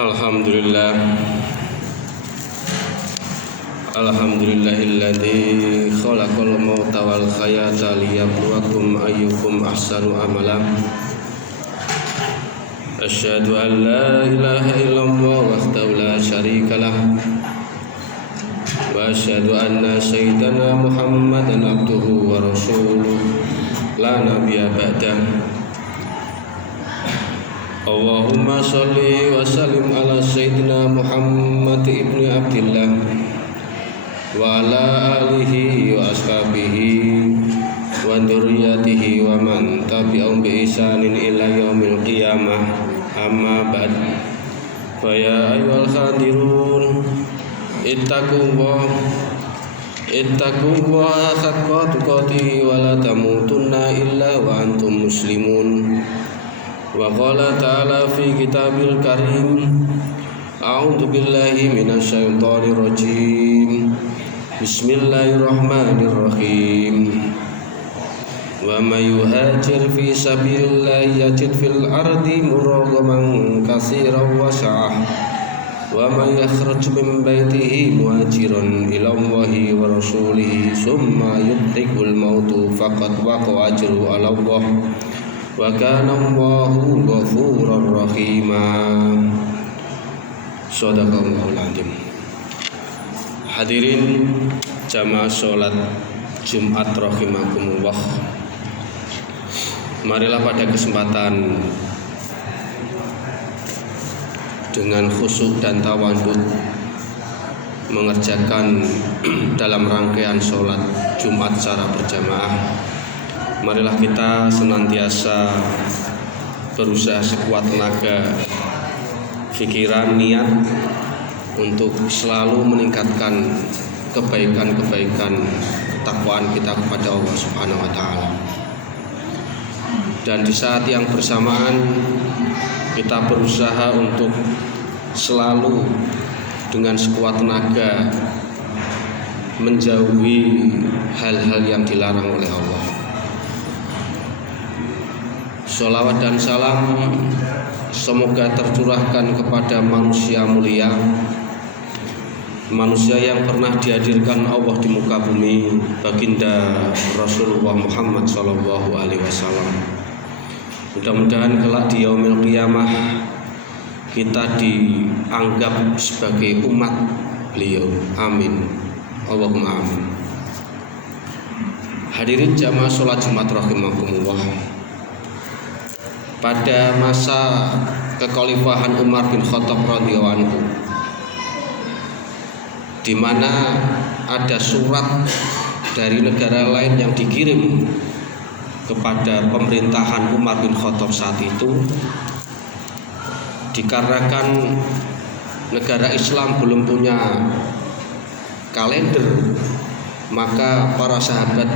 Alhamdulillah. Alhamdulillahilladzi khalaqal mauta wal hayata liyabluwakum ayyukum ahsanu amala. Asyhadu an la ilaha illallah wahdahu la syarikalah wa asyhadu anna sayyidana Muhammadan abduhu wa rasuluh la nabiyya ba'dah. Allahumma sholli wa sallim ala sayyidina Muhammad ibni Abdillah wa ala alihi wa ashabihi wa dzurriyyatihi wa man tabi'ahum bi ihsanin ila yaumil qiyamah. Amma ba'd. Fa ya ayyuhal hadirun ittaqullaha haqqa tuqatih wa la tamutunna illa wa antum muslimun. Wa qala ta'ala fi kitabil karim, a'udzu billahi minasyaitonir rajim. Bismillahirrahmanirrahim. Wa may yuhajir fi sabilillahi yajid fil ardi muragaman katsiran wa sa'ah. Wa may yakhruj min baitihi muhajiran ila Allahi wa rasulihi summa yudrikul mautu faqad waqa'a ajruhu 'ala Allah. Wa kana Allahu ghafurar rahima. Shadaqallahul azim. Hadirin jamaah salat Jumat rahimakumullah. Marilah pada kesempatan dengan khusyuk dan tawadhu mengerjakan dalam rangkaian salat Jumat secara berjamaah. Marilah kita senantiasa berusaha sekuat tenaga, pikiran, niat untuk selalu meningkatkan kebaikan-kebaikan ketakwaan kita kepada Allah Subhanahu wa taala. Dan di saat yang bersamaan kita berusaha untuk selalu dengan sekuat tenaga menjauhi hal-hal yang dilarang oleh Allah. Sholawat dan salam semoga tercurahkan kepada manusia mulia, manusia yang pernah dihadirkan Allah di muka bumi, baginda Rasulullah Muhammad SAW. Mudah-mudahan kelak di yaumil qiyamah kita dianggap sebagai umat beliau. Amin. Allahumma amin. Hadirin jamaah sholat Jumat rahimakumullah. Pada masa kekhalifahan Umar bin Khattab radhiyallahu anhu, di mana ada surat dari negara lain yang dikirim kepada pemerintahan Umar bin Khattab saat itu, dikarenakan negara Islam belum punya kalender, maka para sahabat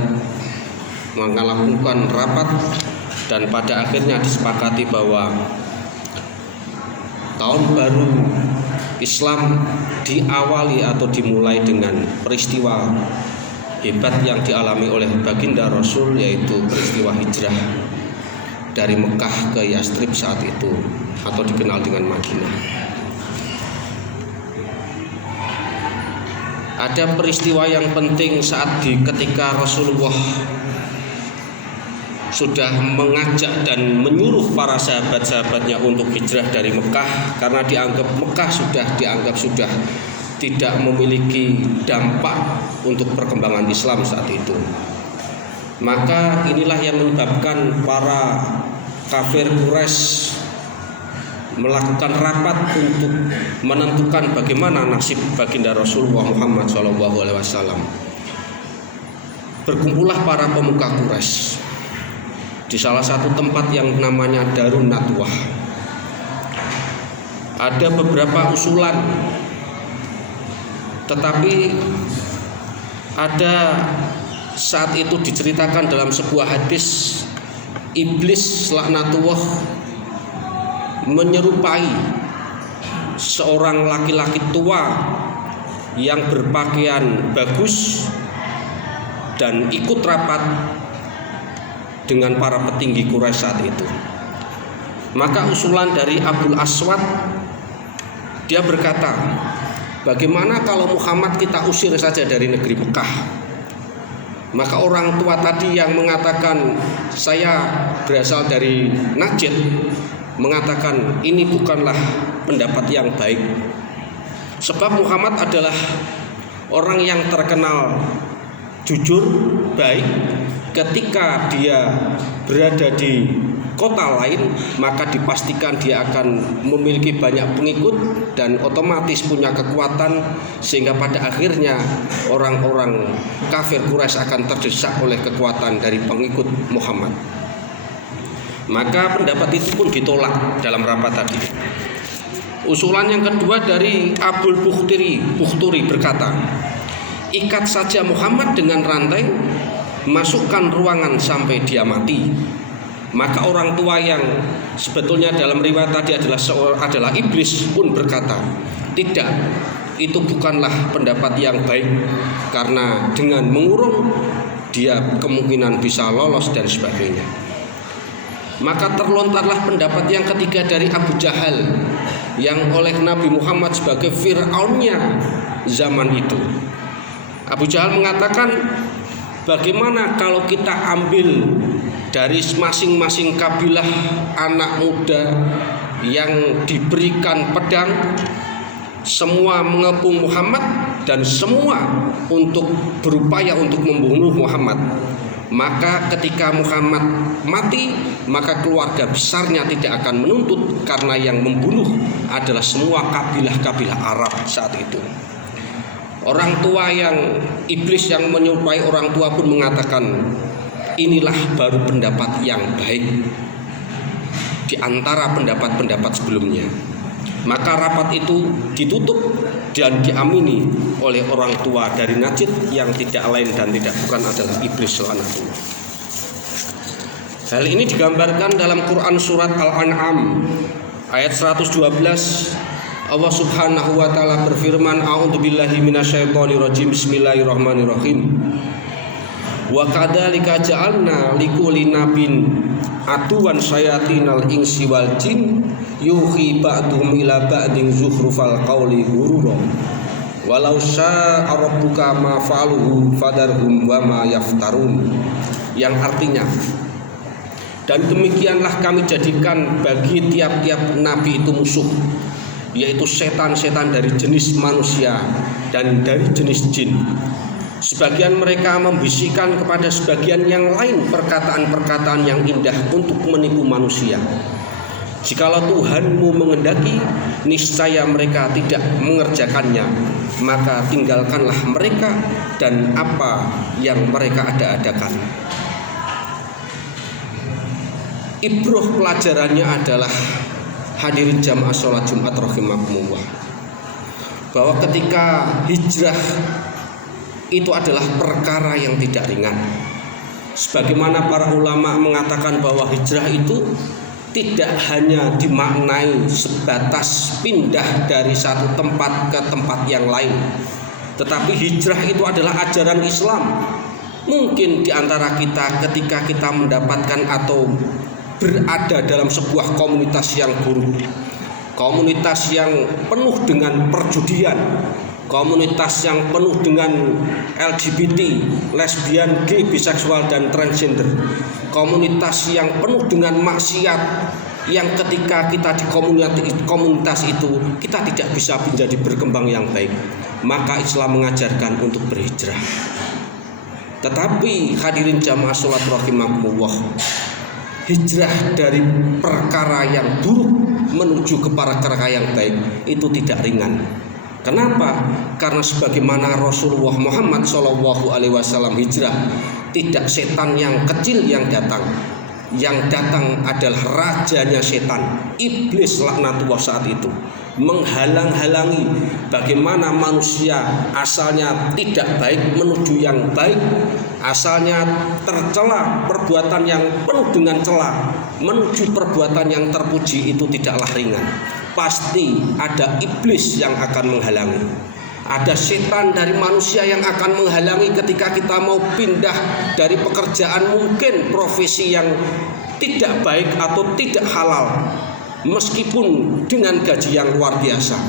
melakukan rapat dan pada akhirnya disepakati bahwa tahun baru Islam diawali atau dimulai dengan peristiwa hebat yang dialami oleh baginda Rasul, yaitu peristiwa hijrah dari Mekah ke Yastrib saat itu atau dikenal dengan Madinah. Ada peristiwa yang penting ketika Rasulullah sudah mengajak dan menyuruh para sahabat-sahabatnya untuk hijrah dari Mekah, karena Mekah sudah dianggap tidak memiliki dampak untuk perkembangan Islam saat itu. Maka inilah yang menyebabkan para kafir Quraisy melakukan rapat untuk menentukan bagaimana nasib baginda Rasulullah Muhammad SAW. Berkumpullah para pemuka Quraisy di salah satu tempat yang namanya Darun Nadwah. Ada beberapa usulan, tetapi ada saat itu diceritakan dalam sebuah hadis, iblis laknatullah menyerupai seorang laki-laki tua yang berpakaian bagus dan ikut rapat dengan para petinggi Quraisy saat itu. Maka usulan dari Abdul Aswad Dia berkata, bagaimana kalau Muhammad kita usir saja dari negeri Mekah? Maka orang tua tadi yang mengatakan saya berasal dari Najd mengatakan ini bukanlah pendapat yang baik. Sebab Muhammad adalah orang yang terkenal jujur, baik. Ketika dia berada di kota lain, maka dipastikan dia akan memiliki banyak pengikut dan otomatis punya kekuatan, sehingga pada akhirnya orang-orang kafir Quraisy akan terdesak oleh kekuatan dari pengikut Muhammad. Maka pendapat itu pun ditolak dalam rapat tadi. Usulan yang kedua dari Abul Bukhturi berkata, ikat saja Muhammad dengan rantai, masukkan ruangan sampai dia mati. Maka orang tua yang sebetulnya dalam riwayat tadi adalah iblis pun berkata, tidak, itu bukanlah pendapat yang baik, karena dengan mengurung dia kemungkinan bisa lolos dan sebagainya. Maka terlontarlah pendapat yang ketiga dari Abu Jahal, yang oleh Nabi Muhammad sebagai Fir'aunnya zaman itu. Abu Jahal mengatakan, bagaimana kalau kita ambil dari masing-masing kabilah anak muda yang diberikan pedang, semua mengepung Muhammad dan semua untuk berupaya untuk membunuh Muhammad. Maka ketika Muhammad mati, maka keluarga besarnya tidak akan menuntut, karena yang membunuh adalah semua kabilah-kabilah Arab saat itu. Orang tua yang iblis yang menyerupai orang tua pun mengatakan, inilah baru pendapat yang baik di antara pendapat-pendapat sebelumnya. Maka rapat itu ditutup dan diamini oleh orang tua dari Najd yang tidak lain dan tidak bukan adalah iblis laknatullah. Hal ini digambarkan dalam Quran surat Al-An'am ayat 112. Allah Subhanahu wa taala berfirman, a'udzubillahi minasyaitonirrajim, bismillahirrahmanirrahim. Wa kadzalika ja'alna likulli nabin atuwan syayatinal insi wal jin yuhi ba'dhum ila ba'din zukhrufal qawli ghurura walau syaa rabbuka ma fa'aluhu fadarhum wa ma yaftarun. Yang artinya, dan demikianlah kami jadikan bagi tiap-tiap nabi itu musuh, yaitu setan-setan dari jenis manusia dan dari jenis jin. Sebagian mereka membisikkan kepada sebagian yang lain perkataan-perkataan yang indah untuk menipu manusia. Jikalau Tuhanmu menghendaki, niscaya mereka tidak mengerjakannya, maka tinggalkanlah mereka dan apa yang mereka ada-adakan. Ibroh pelajarannya adalah, hadirin jamaah sholat Jumat rahimakumullah, bahwa ketika hijrah itu adalah perkara yang tidak ringan. Sebagaimana para ulama mengatakan bahwa hijrah itu tidak hanya dimaknai sebatas pindah dari satu tempat ke tempat yang lain, tetapi hijrah itu adalah ajaran Islam. Mungkin di antara kita ketika kita mendapatkan atau berada dalam sebuah komunitas yang buruk, komunitas yang penuh dengan perjudian, komunitas yang penuh dengan LGBT, lesbian, gay, biseksual, dan transgender, komunitas yang penuh dengan maksiat, yang ketika kita di komunitas itu kita tidak bisa menjadi berkembang yang baik, maka Islam mengajarkan untuk berhijrah. Tetapi hadirin jamaah sholat rahimakumullah, hijrah dari perkara yang buruk menuju ke perkara yang baik itu tidak ringan. Kenapa? Karena sebagaimana Rasulullah Muhammad SAW hijrah, tidak setan yang kecil yang datang. Yang datang adalah rajanya setan, iblis laknatullah saat itu, menghalang-halangi bagaimana manusia asalnya tidak baik menuju yang baik, asalnya tercela, perbuatan yang penuh dengan cela menuju perbuatan yang terpuji. Itu tidaklah ringan. Pasti ada iblis yang akan menghalangi, ada setan dari manusia yang akan menghalangi ketika kita mau pindah dari pekerjaan, mungkin profesi yang tidak baik atau tidak halal, meskipun dengan gaji yang luar biasa.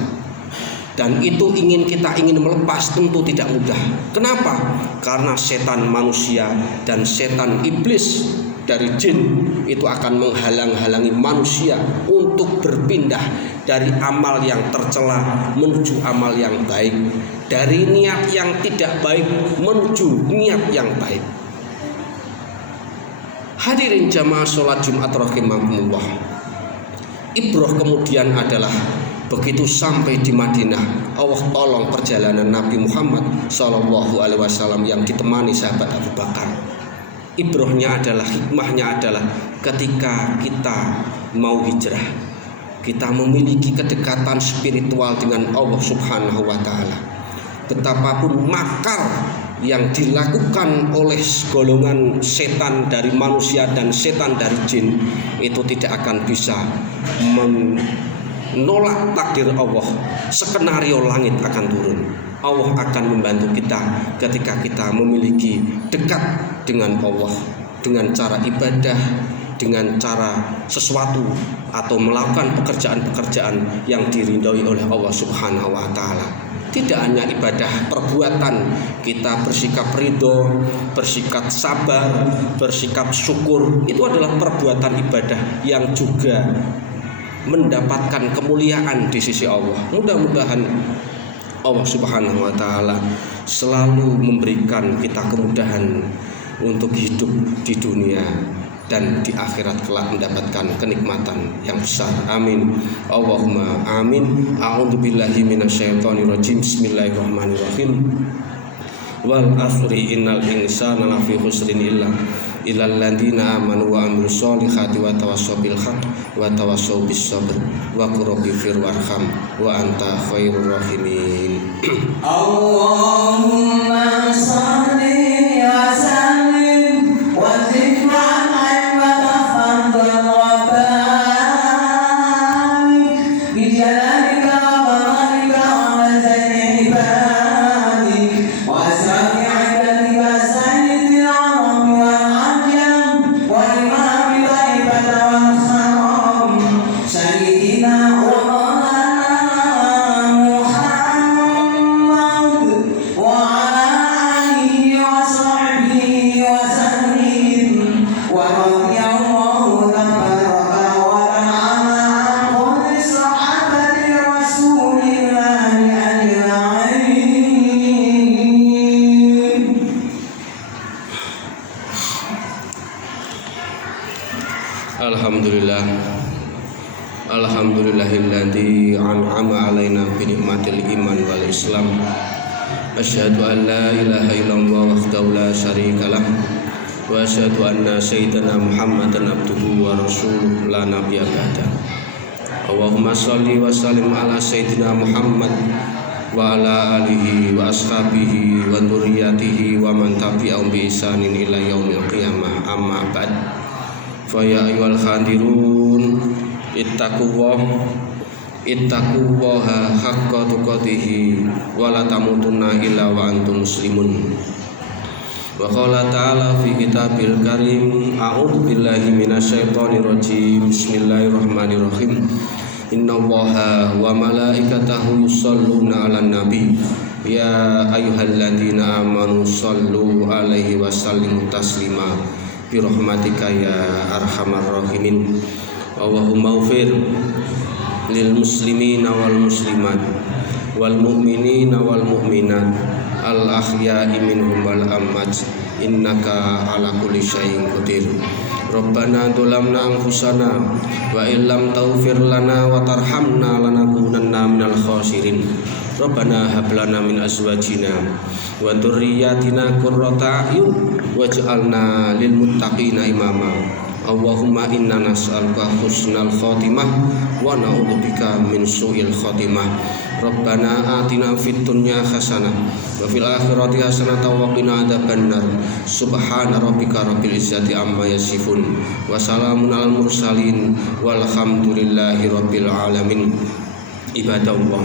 Dan itu kita ingin melepas tentu tidak mudah. Kenapa? Karena setan manusia dan setan iblis dari jin itu akan menghalang-halangi manusia untuk berpindah dari amal yang tercela menuju amal yang baik, dari niat yang tidak baik menuju niat yang baik. Hadirin jamaah sholat Jumat rahimakumullah. Ibrah kemudian adalah begitu sampai di Madinah, Allah tolong perjalanan Nabi Muhammad SAW yang ditemani sahabat Abu Bakar. Ibrahnya adalah, hikmahnya adalah ketika kita mau hijrah, kita memiliki kedekatan spiritual dengan Allah Subhanahu wa Ta'ala. Betapapun makar yang dilakukan oleh golongan setan dari manusia dan setan dari jin itu tidak akan bisa menolak takdir Allah. Skenario langit akan turun. Allah akan membantu kita ketika kita memiliki dekat dengan Allah dengan cara ibadah, dengan cara sesuatu atau melakukan pekerjaan-pekerjaan yang diridhoi oleh Allah Subhanahu wa Ta'ala. Tidak hanya ibadah perbuatan, kita bersikap ridho, bersikap sabar, bersikap syukur, itu adalah perbuatan ibadah yang juga mendapatkan kemuliaan di sisi Allah. Mudah-mudahan Allah Subhanahu wa Ta'ala selalu memberikan kita kemudahan untuk hidup di dunia dan di akhirat kelak mendapatkan kenikmatan yang besar. Amin. Allahumma amin. A'udzubillahi minasyaitonirrajim. Bismillahirrahmanirrahim. Wal asri innal insana lafi khusrin illal ladzina amanu wa amilus solihati wa tawassaw bil haqq wa tawassaw bis sabr wa qur rabbighfir warham wa anta khairur rahimin. Allahumma shalli wa sallim wa zid Alhamdulillahilladzi an'ama alaina bi ni'matil iman wal islam. Asyhadu an la ilaha illallah wahdahu la syarikalah wa asyhadu anna sayyidana Muhammadan abduhu wa rasuluhu la nabiyya ba'da. Allahumma shalli wa sallim ala sayyidina Muhammad wa ala alihi wa ashabihi wa dzurriyyatihi wa man tabi'ahum bi ihsanin ila yaumil qiyamah. Amma ba'd. Fa ya ayyuhal khadirun ittaqullaha haqqa tuqatih wa la tamutunna illa wa antum muslimun. Wa qala ta'ala fi kitabil karim, a'udzu billahi minasyaitonir rajim. Bismillahirrahmanirrahim. Innallaha wa malaikatahu yusholluna 'alan nabi ya ayyuhalladzina amanu shallu 'alaihi wa sallimu taslima bi rahmatika ya arhamar rahimin. Allahumma ufir lil muslimina wal muslimat wal mu'minina wal mu'minat al ahya'i minhum wal amwat innaka ala kulli syai'in qadir. Rabbana dzalamna anfusana wa illam taghfir lana wa tarhamna lanakunanna minal khasirin. Rabbana hab lana min azwajina wa dzurriyyatina qurrata a'yun waj'alna lil muttaqina imama. Allahumma inna nas'aluka husnal khotimah wa na'udzubika min su'il khotimah. Rabbana atina fid dunya hasanah wa fil akhirati hasanah wa qina adzabannar. Subhana rabbika rabbil izzati amma yasifun wa salamun alal mursalin walhamdulillahi rabbil alamin. Ibadallah,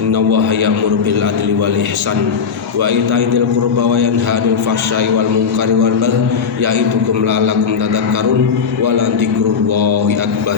innallaha ya'muru bil adli wal ihsan wa ita'i dzil qurba wa yanha 'anil fahsya'i wal munkari wal baghi ya'idukum la'allakum tadhakkarun wa la dzikrullahi akbar.